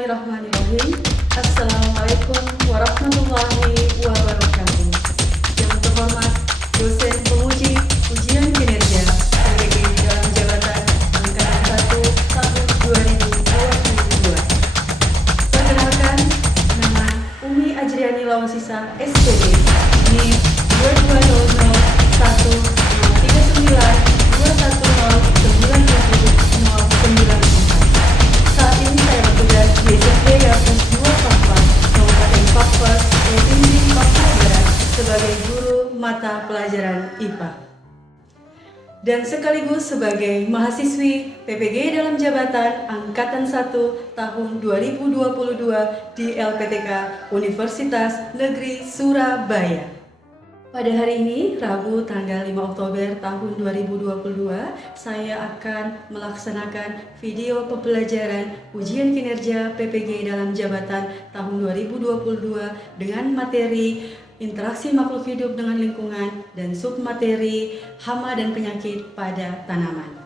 Bismillahirrahmanirrahim. Assalamualaikum warahmatullahi wabarakatuh. Yang terhormat dosen penguji ujian kinerja PPG dalam jabatan angkatan 1 tahun 2022. Perkenalkan, nama Umi Ajriani Lawasisa SPD, NIM 220012392109. Saat ini saya bertugas di SMP Gampus 2 Pakpak, Kabupaten Pakpak, Provinsi Papua Barat sebagai guru mata pelajaran IPA. Dan sekaligus sebagai mahasiswi PPG dalam jabatan Angkatan 1 tahun 2022 di LPTK Universitas Negeri Surabaya. Pada hari ini, Rabu tanggal 5 Oktober tahun 2022, saya akan melaksanakan video pembelajaran ujian kinerja PPG dalam jabatan tahun 2022 dengan materi interaksi makhluk hidup dengan lingkungan dan submateri hama dan penyakit pada tanaman.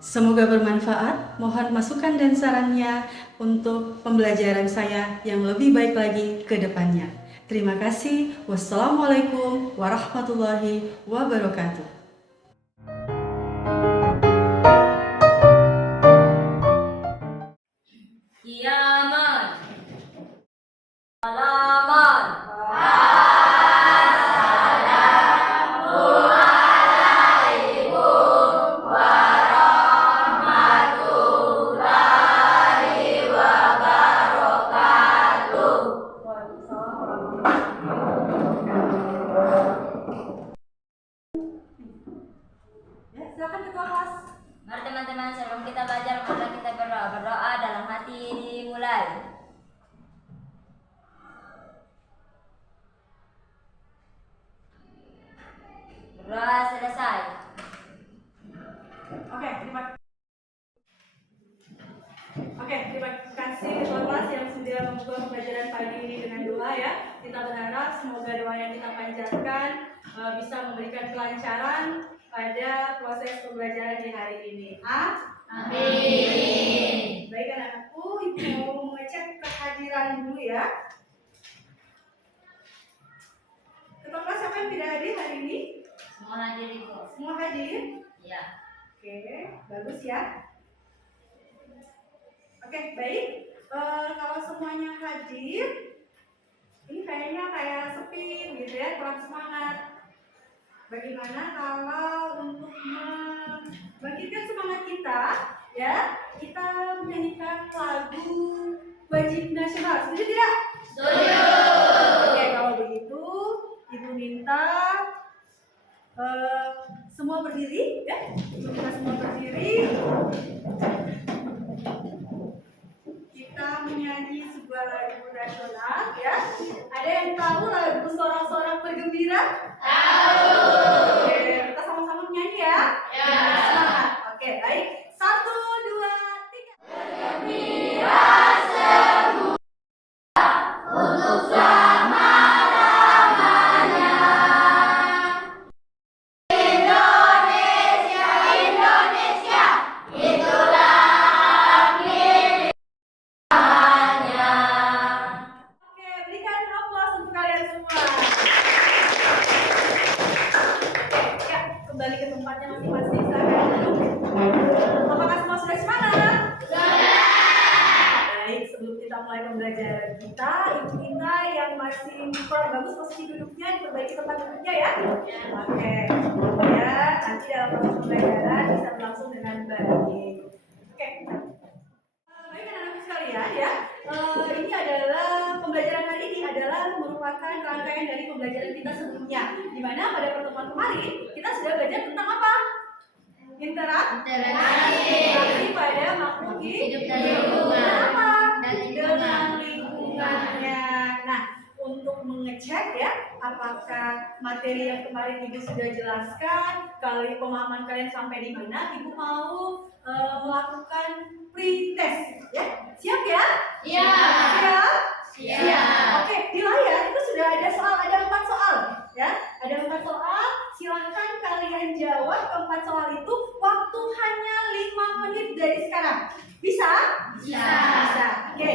Semoga bermanfaat, mohon masukan dan sarannya untuk pembelajaran saya yang lebih baik lagi ke depannya. Terima kasih. Wassalamualaikum warahmatullahi wabarakatuh. Kiamat. Halaman. Ya, silakan ketua kelas. Mari teman-teman, sebelum kita belajar, mari kita berdoa. Berdoa dalam hati dimulai. Berdoa selesai. Terima kasih ketua kelas yang sudah membuka pembelajaran pagi ini dengan doa ya. Kita berharap semoga doa yang kita panjatkan bisa memberikan kelancaran pada proses pembelajaran di hari ini. Amin. Baik anak-anakku, Ibu mau mengecek kehadiran dulu ya. Ketua kelas siapa yang tidak hadir hari ini? Semua hadir itu. Semua hadir? Ya. Oke, bagus ya. Oke, baik. Kalau semuanya hadir, ini kayaknya kayak sepi gitu ya, kurang semangat. Bagaimana kalau untuk membangkitkan semangat kita, ya, kita menyanyikan lagu wajib nasional. Setuju tidak? Setuju. Oke, kalau begitu, Ibu minta semua berdiri, ya. Kita semua berdiri. Kita menyanyi sebuah lagu nasional, ya. Ada yang tahu lagu Sorak-Sorak Bergembira? Tahu. Oke, kita sama-sama menyanyi ya. Ya. Semangat. Oke, baik. 1, 2, 3. Bergembira semua untuk selama-lamanya. Indonesia, Indonesia, itulah milik hanya. Oke, berikan aplaus untuk kalian semua. Oke, ya, kembali ke tempatnya masing-masing. Silakan duduk. Apakah semua sudah semangat? Baik, sebelum kita mulai pembelajaran kita, Ibu minta yang masih kurang bagus posisi duduknya diperbaiki tempat duduknya ya. Oke, ya, nanti dalam proses pembelajaran bisa berlangsung dengan baik. Oke. Baik anak-anak sekalian ya, ini adalah pembelajaran hari ini adalah merupakan rangkaian dari pembelajaran kita sebelumnya, di mana pada pertemuan kemarin kita sudah belajar tentang apa? Interaksi pada makhluk hidup dan lingkungan. apa? Dan Dengan lingkungannya. Nah, untuk mengecek ya, apakah materi yang kemarin Ibu sudah jelaskan, kali pemahaman kalian sampai di mana, Ibu mau melakukan pre-test ya. Siap ya? Iya. Siap? Siap. Oke, di layar itu sudah ada soal, ada 4 soal ya. Ada 4 soal, silahkan kalian jawab ke 4 soal itu, waktu hanya 5 menit dari sekarang. Bisa? Bisa. Bisa. Oke.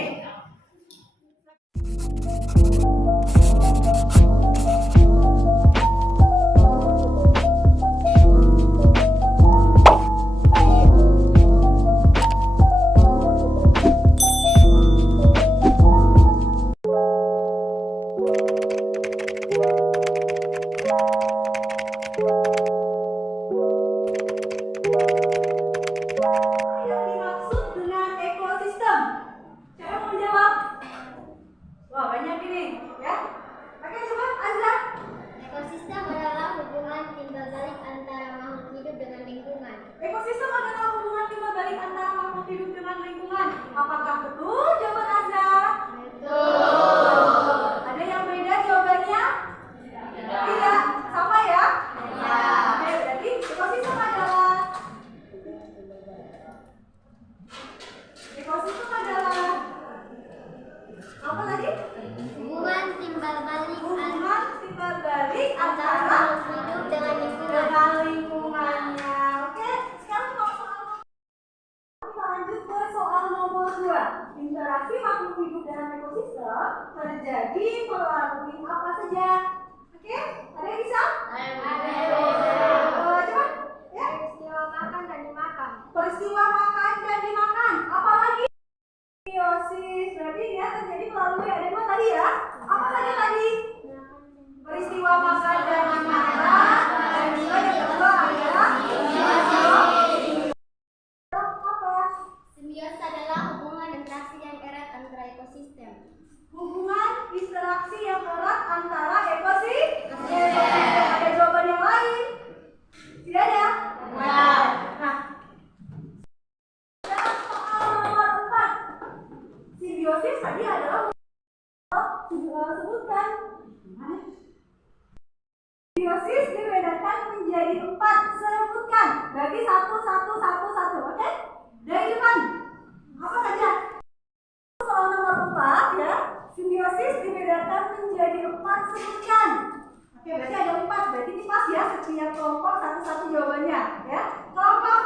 Yang dimaksud dengan ekosistem? Siapa mau jawab? Wah, banyak ini, ya. Oke, coba Azra. Ekosistem adalah hubungan timbal balik antara makhluk hidup dengan lingkungan. Ekosistem adalah hubungan timbal balik antara makhluk hidup dengan lingkungan. Apakah betul jawaban Azra? Betul. Ada yang beda jawabannya? Tidak. Sama ya? Ya. Oke, berarti ekosistem adalah apa tadi? Hubungan timbal balik Hubungan timbal balik antara antara makhluk hidup dengan lingkungan. dengan lingkungannya. Oke, sekarang kita lanjut ke soal nomor 2. Interaksi makhluk hidup dalam ekosistem terjadi melalui apa saja? Oke, ada yang bisa? Coba, ya. Peristiwa makan dan dimakan. Peristiwa makan dan dimakan. Apalagi? Simbiosis. Berarti dia terjadi melalui ada dua tadi ya. Apa saja tadi? Peristiwa makan dan dimakan. Dan juga yang kedua adalah apa? Simbiosis adalah hubungan interaksi yang erat antara ekosistem. Hubungan interaksi yang erat antara ekosistem. Ada jawaban yang lain? Tidak ada? Nah, dalam soal nomor 4, simbiosis tadi adalah sebutkan. Simbiosis dibedakan menjadi 4. Sebutkan. Bagi 1. Oke? Dari depan. Apa saja? Soal nomor 4 ya. Simbiosis dibedakan menjadi 4. Sebutkan. Oke, berarti ada 4. Berarti ini pas ya. Setiap kelompok satu-satu jawabannya. Ya. Kelompok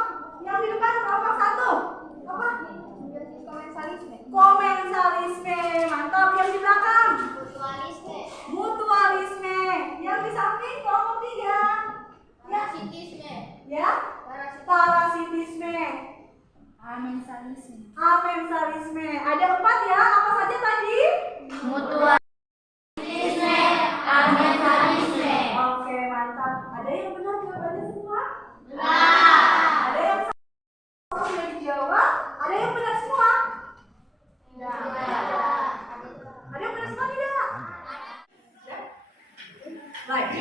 yang di depan kelompok 1. Apa? Simbiosis komensalisme. Komensalisme. Mantap. Yang di belakang Mutualisme. mutualisme. Yang di samping kelompok 3. Parasitisme. Ya. Parasitisme. Amensalisme. Amensalisme. Ada 4 ya. Apa saja tadi? Mutualisme. Amensalisme. Oke, mantap. Ada yang benar jawabannya semua? Benar. Ada yang salah sudah dijawab? Ada yang benar semua? Ada yang benar semua tidak? Ya. Baik.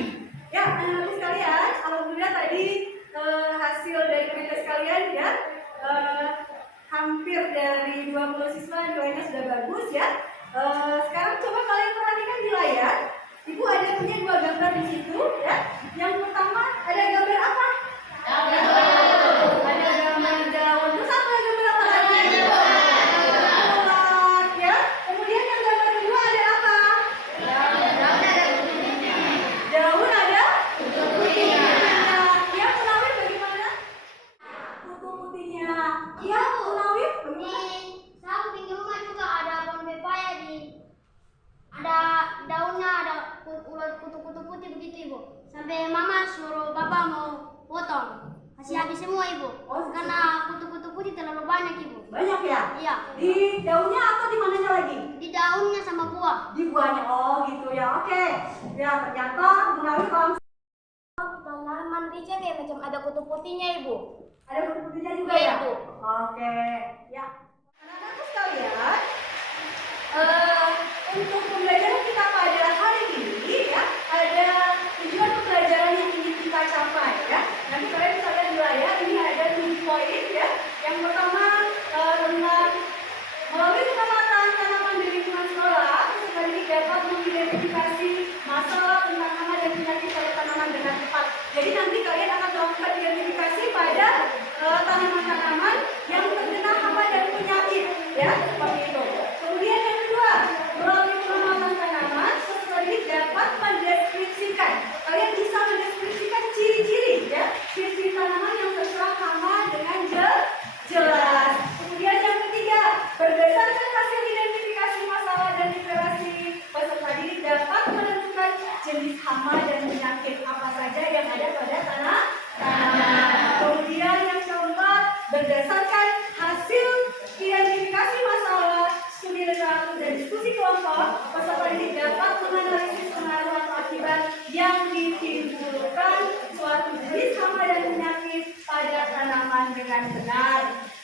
Ya, anak-anak sekalian, alhamdulillah tadi hasil dari kita sekalian ya hampir dari 20 siswa nilainya sudah bagus ya. Sekarang coba kalian perhatikan di layar. Ibu ada punya 2 gambar di situ ya. Yang pertama ada gambar apa? Ada gambar daun. Terus apa gambar apa lagi? Bulat ya. Kemudian yang gambar kedua ada apa? Daun ada? Kutu putihnya. Yang menawir bagaimana? Kutu putihnya. Yang menawir bagaimana? Di samping rumah juga ada pohon pepaya ada daunnya, ada ulat kutu-kutu putih begitu Ibu. Sampai Mama suruh Papa mau potong. Kasih habis semua Ibu. Karena kutu-kutu putih terlalu banyak Ibu. Banyak ya? Iya. Di daunnya atau di mananya lagi? Di daunnya sama buah. Di buahnya. Oh gitu ya. Oke. Ya ternyata menawir kalau Tanaman rica kayak macam ada kutu putihnya Ibu. ada kutu putihnya juga Iya, ya? Bu. Oke. Ya. Anak-anakku sekalian, untuk pembelajaran kita pada hari ini ya, ada tujuan pembelajaran yang ingin kita capai ya. Nanti kalian bisa lihat di layar, ini ada 7 poin ya. Yang pertama tentang melalui pengamatan tanaman di lingkungan sekolah, peserta didik dapat mengidentifikasi masalah tentang hama dan penyakit pada tanaman dengan tepat. Jadi nanti kalian akan melakukan identifikasi pada tanaman-tanaman yang terkena hama dan penyakit ya, seperti itu. Kemudian yang kedua, melalui pengamatan tanaman, peserta didik dapat mendeskripsikan. Kalian bisa mendeskripsikan ciri-ciri ya, ciri-ciri tanaman yang terserang hama dengan jelas. Kemudian yang dengan benar.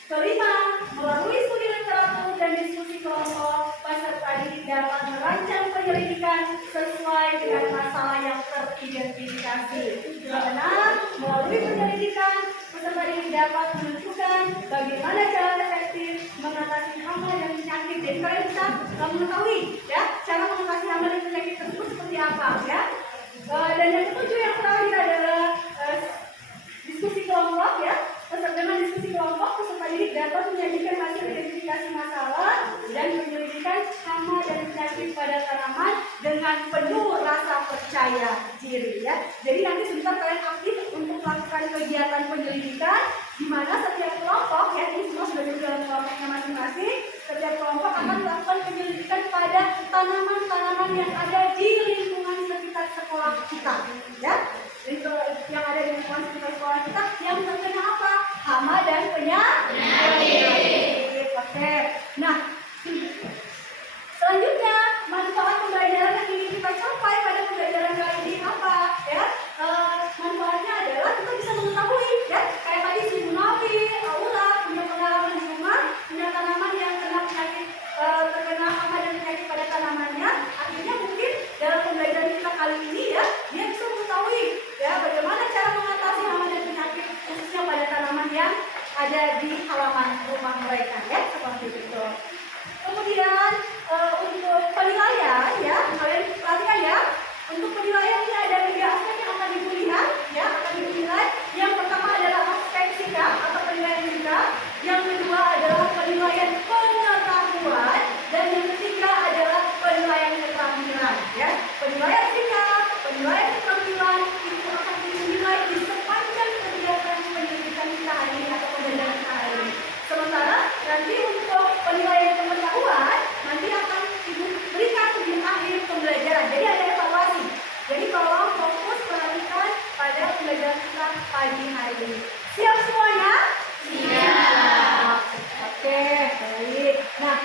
Kelima, melalui studi literatur dan diskusi kelompok, peserta didik dapat merancang penyelidikan sesuai dengan masalah yang teridentifikasi. Keenam, melalui penyelidikan, peserta didik dapat menentukan bagaimana cara efektif mengatasi hama dan penyakit. Jadi kalian bisa mengetahui ya cara mengatasi hama dan penyakit tersebut seperti apa ya. Dan yang ketujuh yang terakhir adalah diskusi kelompok ya. Dengan diskusi kelompok, peserta didik dapat menyajikan hasil identifikasi masalah dan penyelidikan hama dan penyakit pada tanaman dengan penuh rasa percaya diri ya. Jadi nanti sebentar kalian aktif untuk melakukan kegiatan penyelidikan di mana setiap kelompok ya, ini semua sudah di dalam kelompoknya masing-masing. Setiap kelompok akan melakukan penyelidikan pada tanaman-tanaman yang ada di lingkungan sekitar sekolah kita ya. Yang ada di lingkungan sekitar sekolah kita yang terkena apa? Hama dan penyakit. Oke. Nah, selanjutnya manfaat pembelajaran yang ingin kita capai pada pembelajaran kali ini apa? Ya, manfaatnya adalah kita bisa mengetahui ya, kayak tadi si Munawi, Aula punya pengalaman di rumah, punya tanaman yang kena penyakit, terkena hama dan penyakit pada tanamannya. Akhirnya mungkin dalam pembelajaran kita kali ini ya, dia bisa mengetahui ya bagaimana cara mengatasi hama dan penyakit khususnya pada tanaman yang ada di halaman rumah mereka ya, seperti itu. Kemudian untuk penilaian ya, kalian perhatikan ya, untuk penilaian ini ada 3 aspek yang akan dilihat ya, akan dinilai. Yang pertama adalah aspek sikap atau penilaian sikap, yang kedua adalah penilaian pengetahuan, dan yang ketiga adalah penilaian keterampilan ya. Penilaian sikap, penilaian keterampilan itu akan dinilai di sepanjang kegiatan pendidikan kita hari ini atau pembelajaran kita hari ini. Sementara nanti untuk penilaian pengetahuan nanti akan diberikan di akhir pembelajaran. Jadi ada evaluasi. Jadi tolong fokus perhatikan pada pembelajaran kita pagi hari ini. Siap semuanya? Siap. Oke, baik. Nah,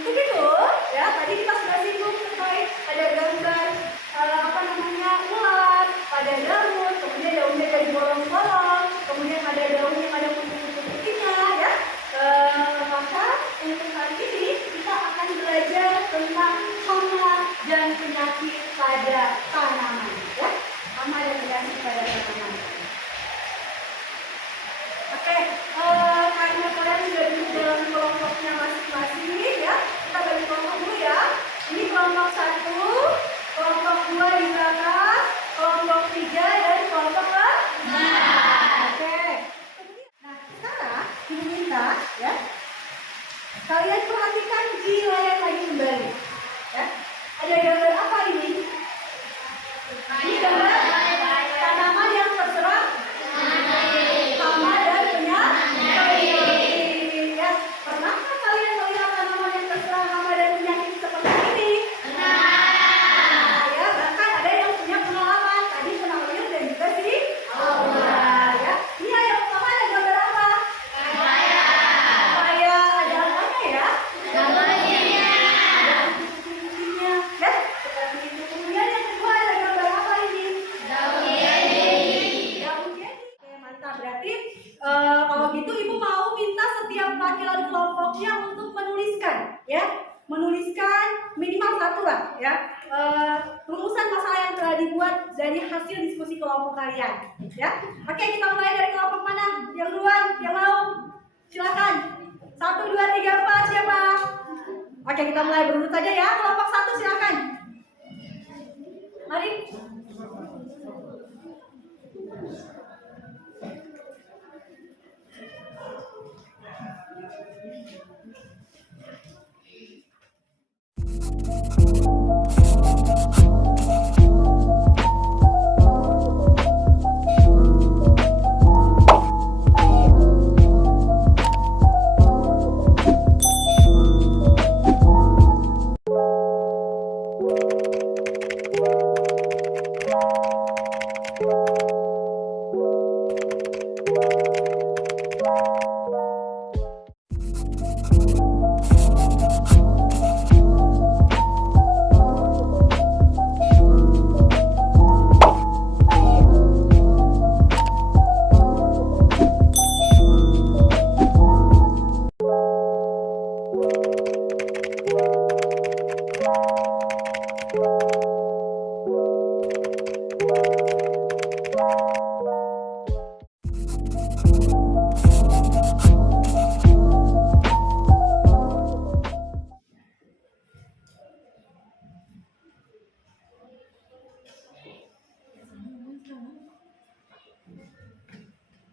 untuk itu ya tadi kita sudah singgung terkait ada gambar ular, pada daun, kemudian daunnya jadi bolong-bolong, kemudian ada daun yang ada putih-putihnya ya. Maka untuk hari ini kita akan belajar tentang hama dan penyakit pada tanaman ya. Hama dan penyakit pada tanaman. Oke, karena kalian sudah duduk dalam kelompoknya masing-masing ya, kita bagi kelompok dulu ya. Ini kelompok 1, kelompok 2 di belakang, kelompok 3 dan kelompok 5. Oke. Nah, sekarang ibu minta ya, kalian perhatikan di layar lagi kembali. Ya. Ada gambar apa ini? Ini gambar tanaman yang terserang hama dan penyakit. Ya, pernahkah kalian melihat tanaman yang terserang hama dan penyakit seperti ini? Ya, bahkan ada yang punya pengalaman. Tadi pernah lihat dan juga sih. Ya. Ini yang pertama ada gambar apa? Papaya. Ada apanya ya? Namanya. Ada putih-putihnya. Ya, seperti itu. Kemudian yang kedua ada gambar apa ini? Daun jeli. Oke, mantap. Berarti kalau gitu ibu mau minta setiap laki-laki kelompoknya untuk menuliskan ya. Menuliskan minimal 1 lah ya. Rumusan masalah yang telah dibuat dari hasil diskusi kelompok kalian ya. Oke, kita mulai dari kelompok mana? Yang duluan, yang mau? Silakan. 1, 2, 3, 4 siapa? Oke, kita mulai berurut saja ya. Kelompok 1 silakan. Mari.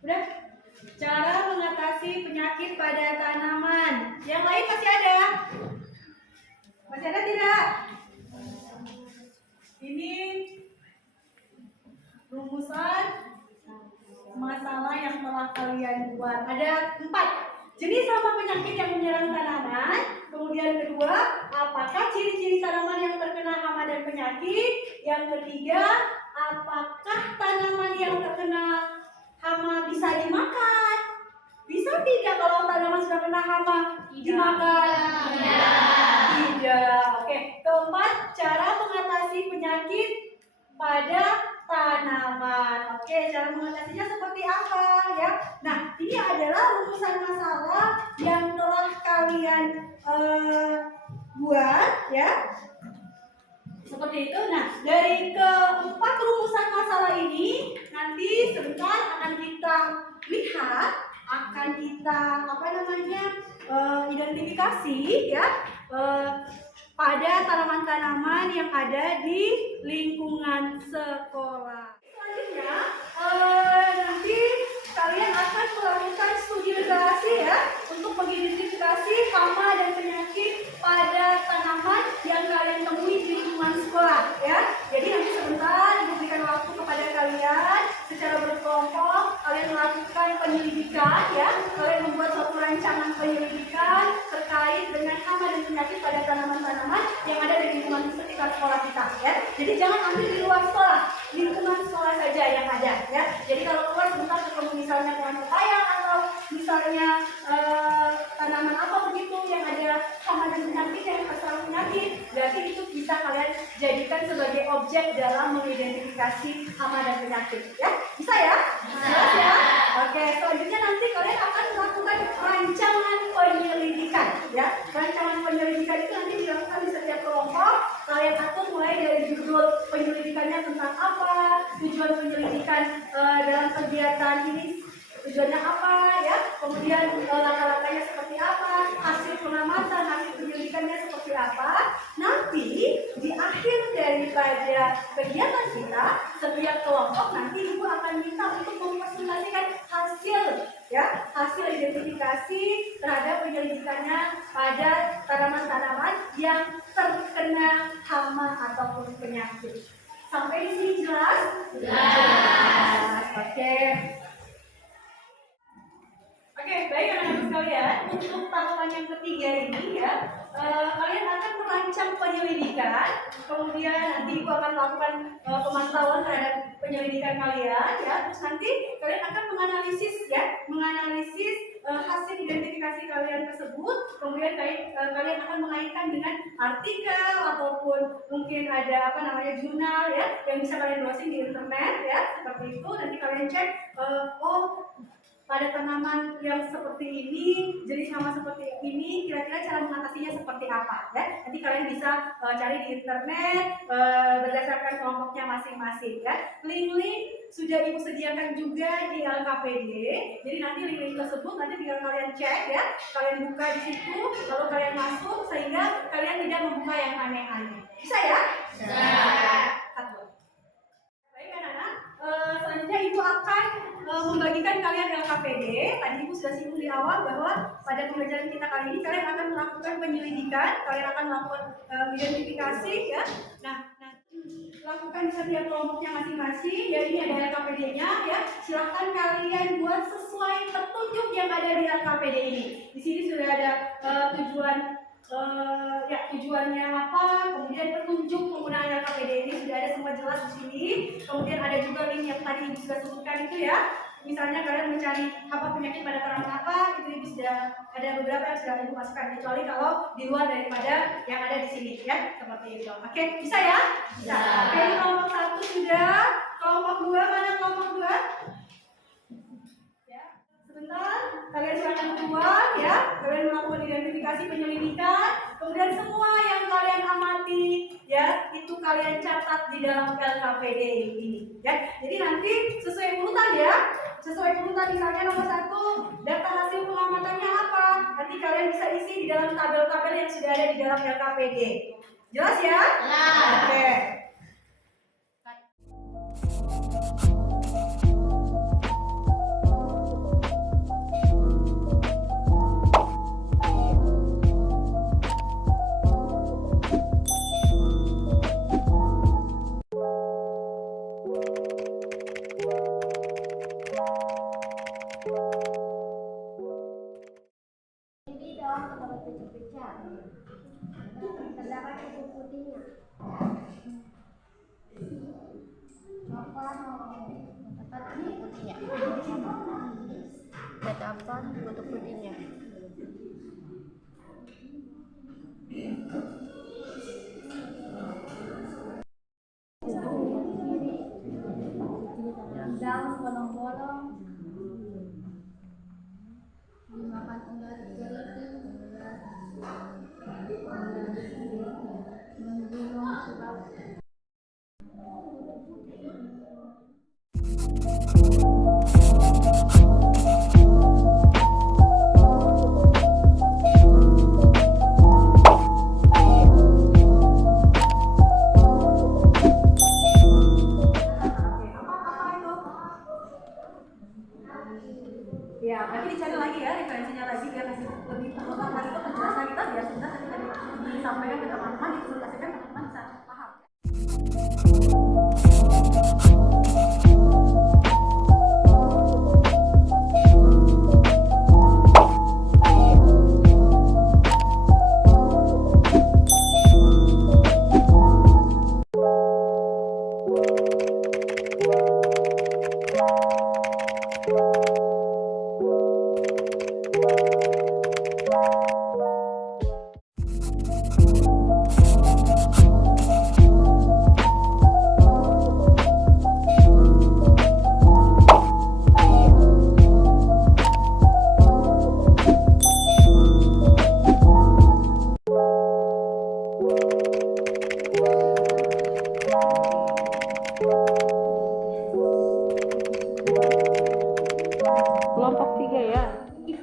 Udah? Cara mengatasi penyakit pada tanaman. Yang lain masih ada? Masih ada tidak? Ini rumusan masalah yang telah kalian buat. Ada 4 jenis hama penyakit yang menyerang tanaman. Kemudian kedua, apakah ciri-ciri tanaman yang terkena hama dan penyakit? Yang ketiga, apakah tanaman yang terkena hama bisa dimakan? Bisa tidak kalau tanaman sudah kena hama dimakan? Tidak. Oke. Keempat, cara mengatasi penyakit pada tanaman. Oke, cara mengatasinya seperti apa ya? Nah, ini adalah rumusan masalah yang telah kalian buat ya. Seperti itu. Nah, dari keempat rumusan masalah ini nanti sebentar akan kita lihat, akan kita identifikasi ya pada tanaman-tanaman yang ada di lingkungan sekolah. Selanjutnya nanti kalian akan melakukan studi literasi ya untuk mengidentifikasi hama dan penyakit pada tanaman yang kalian temui di lingkungan sekolah ya. Jadi nanti sebentar diberikan waktu kepada kalian secara berkelompok, kalian melakukan penyelidikan ya. Kalian membuat suatu rancangan penyelidikan terkait dengan hama dan penyakit pada tanaman-tanaman yang ada di lingkungan sekitar sekolah kita ya. Jadi jangan ambil di luar sekolah, lingkungan sekolah saja yang ada ya. Jadi kalau keluar sebentar ketemu misalnya pohon pepaya atau misalnya tanaman apa begitu yang ada hama dan penyakit yang terserang penyakit, berarti itu bisa kalian jadikan sebagai objek dalam mengidentifikasi hama dan penyakit ya. Bisa ya? Jelas ya? Oke, selanjutnya nanti kalian akan melakukan rancangan penyelidikan ya. Rancangan penyelidikan itu nanti dilakukan di setiap kelompok. Kalian atur mulai dari judul penyelidikannya tentang apa, tujuan penyelidikan dalam kegiatan ini tujuannya apa ya, kemudian langkah-langkahnya seperti apa, hasil pengamatan, hasil penyelidikannya seperti apa. Nanti di akhir daripada kegiatan kita, setiap kelompok nanti ibu akan minta untuk mempresentasikan hasil ya, hasil identifikasi terhadap penyelidikannya pada tanaman-tanaman yang terkena hama ataupun penyakit. Sampai di sini jelas? Jelas. Oke. Oke, baik anak-anak sekalian, untuk tahapan yang ketiga ini ya, kalian akan merancang penyelidikan, kemudian nanti ibu akan melakukan pemantauan terhadap penyelidikan kalian ya, terus nanti kalian akan menganalisis hasil identifikasi kalian tersebut, kemudian kalian akan mengaitkan dengan artikel ataupun mungkin ada jurnal ya, yang bisa kalian browsing di internet ya, seperti itu. Nanti kalian cek, pada tanaman yang seperti ini, jenis hama seperti ini, kira-kira cara mengatasinya seperti apa ya. Nanti kalian bisa cari di internet berdasarkan kelompoknya masing-masing ya. Link-link sudah ibu sediakan juga di LKPD. Jadi nanti link-link tersebut nanti tinggal kalian cek ya. Kalian buka di situ, lalu kalian masuk sehingga kalian tidak membuka yang aneh-aneh. Bisa ya? Bisa. Baik anak-anak, selanjutnya ibu akan membagikan kalian LKPD. Tadi ibu sudah singgung di awal bahwa pada pembelajaran kita kali ini kalian akan melakukan penyelidikan, kalian akan melakukan identifikasi ya. Nah, lakukan di setiap kelompoknya masing-masing. Ya, ini ada LKPD-nya ya. Silahkan kalian buat sesuai petunjuk yang ada di LKPD ini. Di sini sudah ada tujuannya apa, kemudian petunjuk penggunaan LKPD ini sudah ada semua jelas di sini. Kemudian ada juga link yang tadi ibu sudah sebutkan itu ya. Misalnya kalian mencari apa penyakit pada tanaman apa, itu ibu sudah ada beberapa yang sudah ibu masukkan, kecuali kalau di luar daripada yang ada di sini ya, seperti itu. Oke, bisa ya? Bisa. Oke, kelompok 1 sudah. Kelompok 2 mana kelompok 2? Ya, sebentar. Kalian silakan keluar ya. Kalian melakukan identifikasi penyelidikan. Kemudian semua yang kalian amati ya, itu kalian catat di dalam LKPD ini ya. Jadi nanti sesuai urutan ya. Sesuai urutan, misalnya nomor 1, data hasil pengamatannya apa? Nanti kalian bisa isi di dalam tabel-tabel yang sudah ada di dalam LKPD. Jelas ya? Jelas. Oke. endapan kutu putihnya. Yang daun bolong-bolong dimakan ulat keriting, menggulung sebab ya, nanti dicari lagi ya referensinya lagi biar kasih lebih lengkap lagi ke penjelasan kita biar sebentar nanti disampaikan ke teman-teman, dipresentasikan teman-teman bisa paham. Kelompok 3 ya. Oke,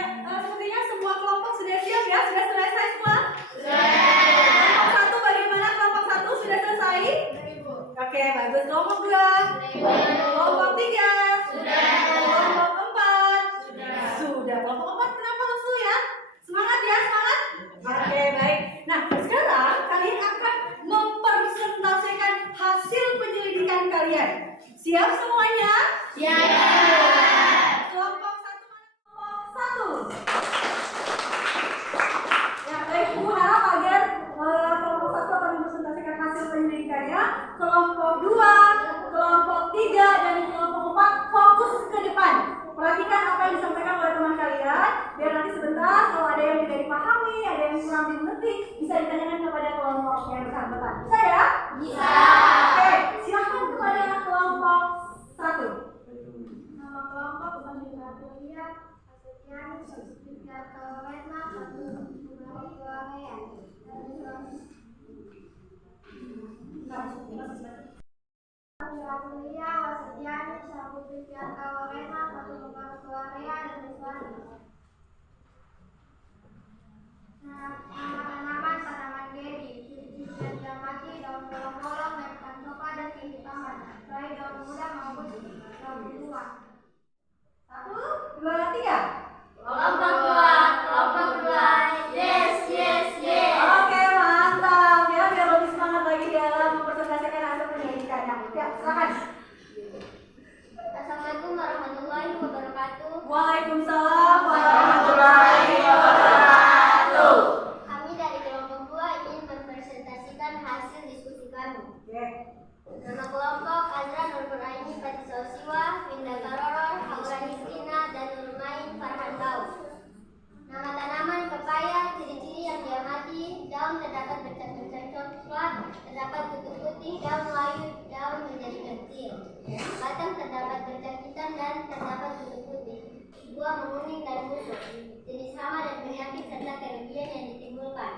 pelaksanaan sepertinya semua kelompok sudah siap ya, sudah selesai semua? Sudah. Kelompok 1 bagaimana? Kelompok 1 sudah selesai? Oke, bagus. Kelompok 2? Kelompok 3? Sudah. Kelompok 4? Sudah. Kelompok 4 kenapa lesu ya? Semangat ya, semangat? Oke, baik. Nah, sekarang kalian akan mempresentasikan hasil penyelidikan kalian. Siap semuanya? Siap. Kelompok 1 mana? Kelompok 1. Ya, baik, Ibu harap agar kelompok 1 akan mempresentasikan hasil penyelidikannya. Kelompok 2, kelompok 3, dan kelompok 4 fokus ke depan. Perhatikan apa yang disampaikan oleh teman kalian, biar nanti sebentar kalau ada yang tidak dipahami, ada yang kurang dimengerti, bisa ditanyakan kepada kelompok yang bersangkutan. Bisa ya? Bisa. Oke, silahkan kepada kelompok 1. Nama kelompok Sandiwara Asosiasi Sosial Wetna satu Keluarga. Kuliah Wasetiani Sabu Pikiata Warena satu Negara Korea dan Islam. Tanaman tanaman gedi, ciri-ciri yang mati, daun bolong-bolong dan pantoka dan kehitaman, baik daun muda maupun daun tua. 1, 2, 3. Kelompok 2, yes. Oke, mantap ya, biar lebih semangat lagi dalam mempresentasikan hasil penyelidikannya. Ya, silakan. Assalamualaikum warahmatullahi wabarakatuh. Waalaikumsalam warahmatullahi wabarakatuh. Kami dari kelompok 2 ingin mempresentasikan hasil diskusi kami. Nama kelompok Azra Nurpuraini Patisosiwa, Winda Karoror, Haurani Krina, dan Nurmain Farhan Bau. Nama tanaman pepaya, ciri-ciri yang dia mati, daun terdapat bercak-bercak coklat, terdapat kutu putih, daun layu, daun menjadi kecil. Batang terdapat bercak hitam dan terdapat kutu putih. Buah menguning dan busuk. Jenis hama dan penyakit serta kerugian yang ditimbulkan.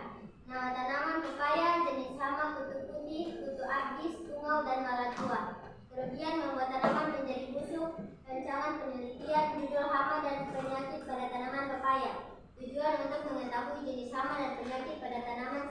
Nama tanaman pepaya, jenis hama kutu putih, kutu agis, tungau, dan malatua. Kerugian membuat tanaman menjadi busuk. Rancangan penelitian, judul hama dan penyakit pada tanaman pepaya. Tujuan untuk mengetahui jenis hama dan penyakit pada tanaman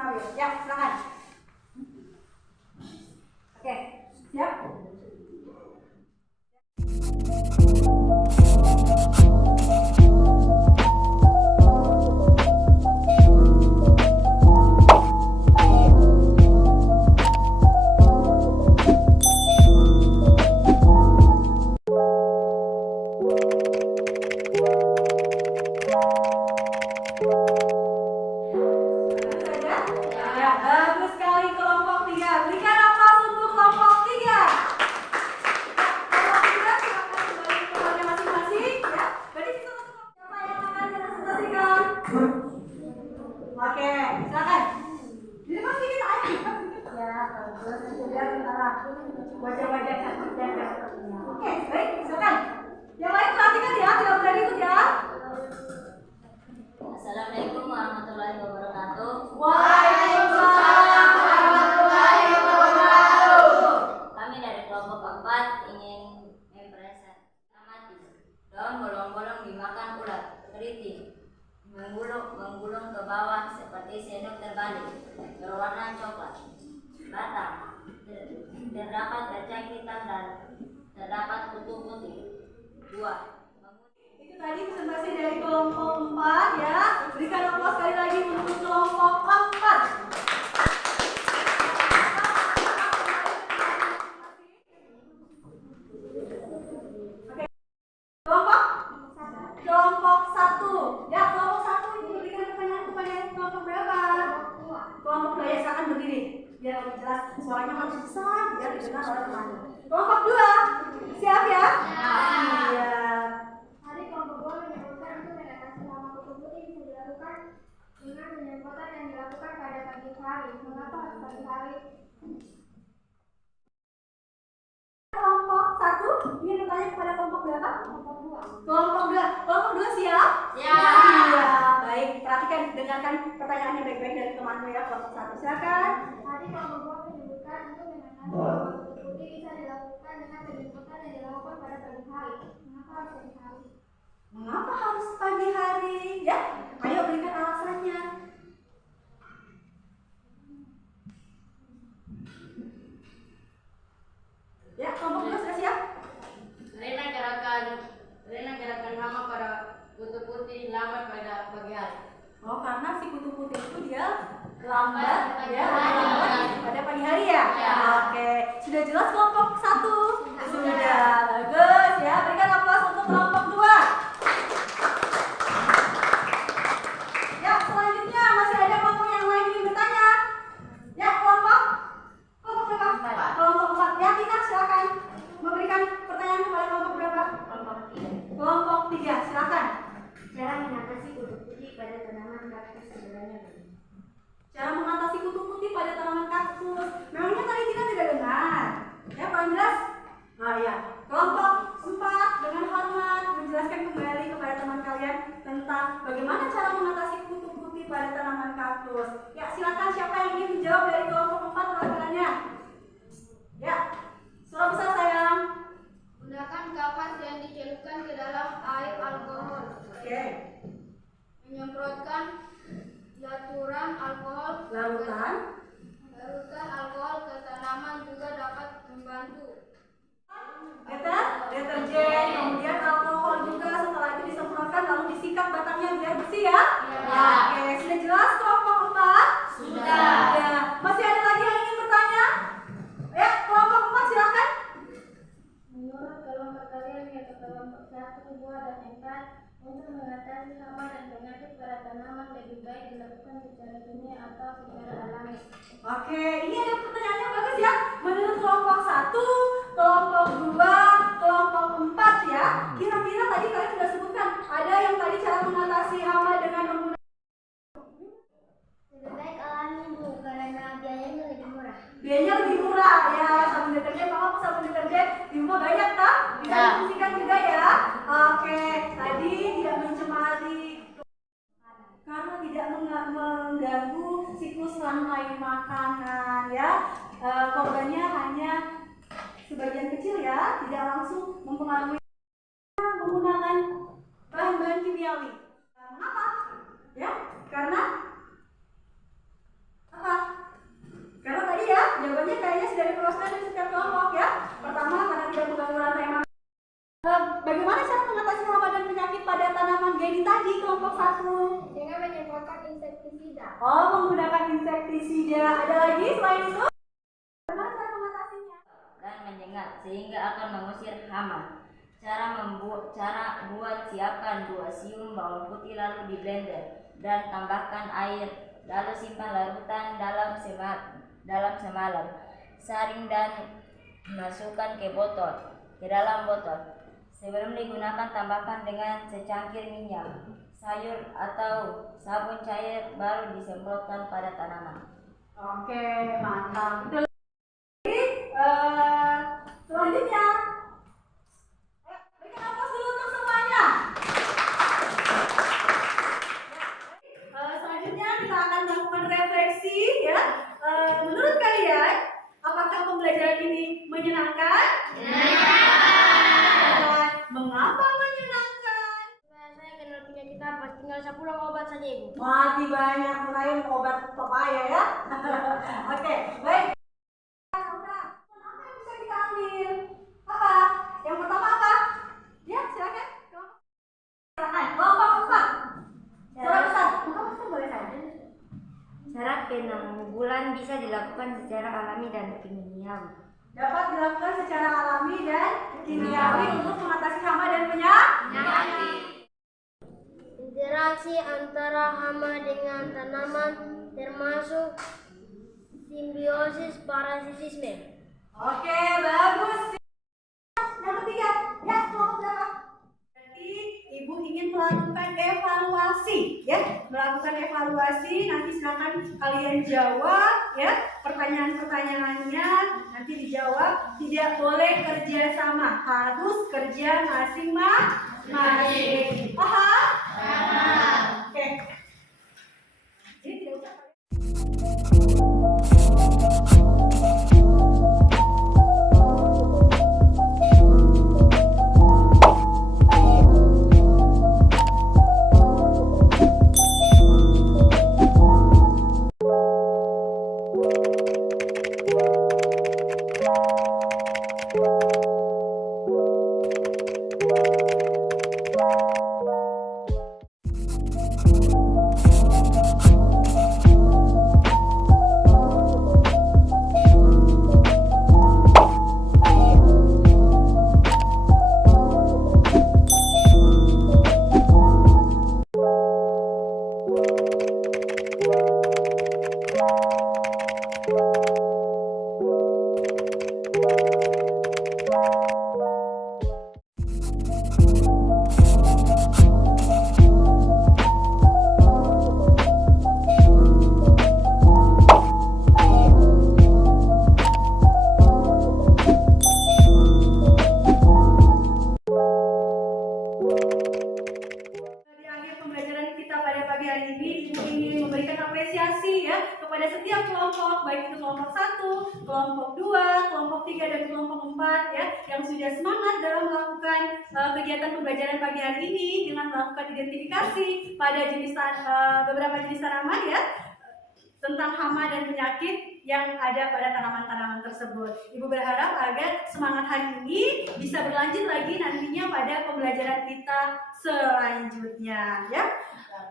Nawir. Ya, silakan. Oke, siap? Ya, bagus sekali kelompok 3. Berikan aplaus untuk kelompok 3. Kelompok 3 silakan kembali ke tempatnya masing-masing ya. Berarti siapa yang akan presentasikan? Oke, silakan. Jadi masih kita aja. Ya, sudah sebentar. Wajah-wajah cantik. Oke, baik, silakan. Yang lain perhatikan ya, tidak boleh ikut ya. Assalamualaikum warahmatullahi wabarakatuh. Waalaikumsalam warahmatullahi wabarakatuh. Kami dari kelompok 4 ingin mempresentasi daun bolong-bolong dimakan ulat, keriting, menggulung ke bawah seperti sendok terbalik, berwarna coklat, batang, terdapat kacang hitam dan terdapat kutu putih. 2. Itu tadi presentasi dari kelompok 4 ya. Berikan aplaus sekali lagi untuk kelompok 4. Oke. Kelompok 1. Ya, kelompok 1 itu berikan pertanyaan kepada kelompok berapa? Kelompok 2 ya, silakan berdiri. Biar lebih jelas suaranya harus besar biar didengar oleh teman. Kelompok 2. Siap ya? Iya. Hari kelompok 2 menyebutkan untuk mengatasi hama kutu putih bisa dilakukan dengan penyemprotan yang dilakukan pada pagi hari. Mengapa harus pagi hari? Kelompok 1 ingin bertanya kepada kelompok berapa? Kelompok 2. Kelompok 2. Kelompok 2 siap? Siap. Iya. Baik, perhatikan, dengarkan pertanyaannya baik-baik dari temanmu ya, kelompok 1. Silakan. Hari kelompok 2 menyebutkan untuk mengatasi hama kutu putih bisa dilakukan dengan penyemprotan yang dilakukan pada pagi hari. Mengapa harus pagi hari? Mengapa harus pagi hari? Ya, ayo berikan alasannya. Ya, kelompok 2 sudah siap? Karena gerakan hama pada kutu putih lambat pada pagi hari. Oh, karena si kutu putih itu dia lambat Pagi ya, hari. lambat pada pagi hari ya? Ya. Oke, sudah jelas kelompok 1? Sudah, bagus ya. Berikan aplaus untuk kelompok 2. Ya, selanjutnya masih ada kelompok yang lain ingin bertanya. Ya, kelompok berapa? Kelompok 4. Ya, Tina silakan memberikan pertanyaan kepada kelompok berapa? Kelompok 3, silakan. Cara mengatasi kutu putih pada tanaman kaktus sebenarnya. Cara mengatasi kutu putih pada tanaman kaktus. Memangnya tadi kita tidak dengar? Ya, paling jelas. Nah, ya. Kelompok 4 dengan hormat menjelaskan kembali kepada teman kalian tentang bagaimana cara mengatasi kutu putih pada tanaman kaktus. Ya, silakan siapa yang ingin menjawab dari kelompok 4 pertanyaannya? Ya. Suara besar sayang. Gunakan kapas yang dicelupkan ke dalam air alkohol. Oke. Menyemprotkan larutan alkohol ke tanaman juga dapat membantu. Deterjen, kemudian alkohol juga, setelah itu disemprotkan lalu disikat batangnya biar bersih ya? Ya. Oke, sudah jelas kelompok 4? Sudah. Ya. Masih ada lagi yang ingin bertanya? Ya, kelompok 4 silakan. Menurut kelompok kalian yaitu kelompok 1, 2, dan 4, untuk mengatasi hama dan penyakit pada tanaman lebih baik dilakukan secara kimia atau secara alami. Oke, ini ada pertanyaannya bagus ya. Menurut kelompok 1, kelompok 2, kelompok 4 ya. Kira-kira tadi kalian sudah sebutkan, ada yang tadi cara mengatasi hama dengan menggunakan Lebih baik alami Bu, karena biayanya lebih murah. biayanya lebih murah ya. Sabun deterjen, mama sabun deterjen di rumah banyak tak? Bisa Ya. difungsikan juga ya. Oke, tadi tidak mencemari karena tidak mengganggu siklus rantai makanan ya. Korbannya hanya sebagian kecil ya, tidak langsung mempengaruhi menggunakan bahan-bahan kimiawi. Mengapa? Ya, karena Oh, menggunakan insektisida. Ada lagi selain itu? Bagaimana cara mengatasinya? Dan menyengat sehingga akan mengusir hama. Cara buat, siapkan 2 siung bawang putih lalu di blender dan tambahkan air, lalu simpan larutan dalam semalam. Saring dan masukkan ke dalam botol. Sebelum digunakan, tambahkan dengan secangkir minyak, sayur atau sabun cair, baru disemprotkan pada tanaman. Oke, mantap. Betul. Selanjutnya, berikan aplaus dulu untuk semuanya. Selanjutnya kita akan melakukan refleksi ya. Menurut kalian, apakah pembelajaran ini menyenangkan? Menyenangkan. Mengapa menyenangkan? Saya kenal penyakit apa? Tinggal saya pulang obat saja, Ibu. Mati banyak mulai obat pepaya ya. Oke, baik. Apa yang bisa kita ambil? Apa? Yang pertama apa? Ya, silakan. Kelompok 4. Suara besar. Bukan besar boleh saja. Cara penanggulan bisa dilakukan secara alami dan kimiawi. Dapat dilakukan secara alami dan kimiawi untuk mengatasi hama dan penyakit. Interaksi antara hama dengan tanaman termasuk simbiosis parasitisme. Oke, bagus. Yang ketiga, ya kelompok berapa? Berarti ibu ingin melakukan evaluasi, ya, melakukan evaluasi. Nanti silakan kalian jawab, ya, pertanyaan-pertanyaannya nanti dijawab. Tidak boleh kerja sama, harus kerja masing-masing. Paham? Paham. Oke. Jadi tidak usah. Di akhir pembelajaran kita pada pagi hari ini, Ibu ingin memberikan apresiasi ya kepada setiap kelompok, baik itu kelompok 1, kelompok 2, kelompok 3 dan kelompok 4 ya, yang sudah semangat dalam melakukan kegiatan pembelajaran pagi hari ini dengan melakukan identifikasi pada beberapa jenis tanaman ya, tentang hama dan penyakit yang ada pada tanaman-tanaman tersebut. Ibu berharap agar semangat hari ini bisa berlanjut lagi nantinya pada pembelajaran kita selanjutnya ya.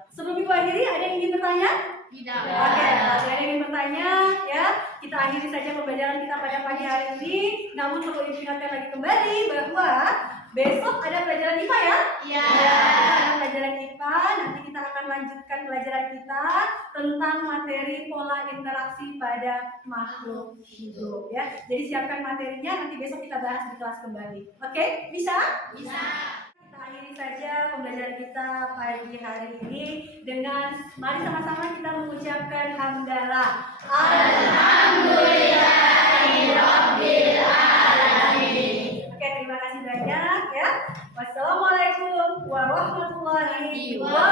Sebelum Ibu akhiri, ada yang ingin bertanya? Tidak. Oke, ada yang ingin bertanya ya. Kita akhiri saja pembelajaran kita pada pagi hari ini. Namun perlu Ibu ingatkan lagi kembali bahwa besok ada pelajaran IPA ya? Iya. Ada pelajaran IPA, nanti kita akan lanjutkan pelajaran kita tentang materi pola interaksi pada makhluk hidup ya. Jadi siapkan materinya, nanti besok kita bahas di kelas kembali. Oke, bisa? Bisa. Kita akhiri saja pembelajaran kita pagi hari ini dengan mari sama-sama kita mengucapkan hamdalah. Alhamdulillahirabbil alamin. Oke, terima kasih banyak ya. Wassalamualaikum warahmatullahi wabarakatuh.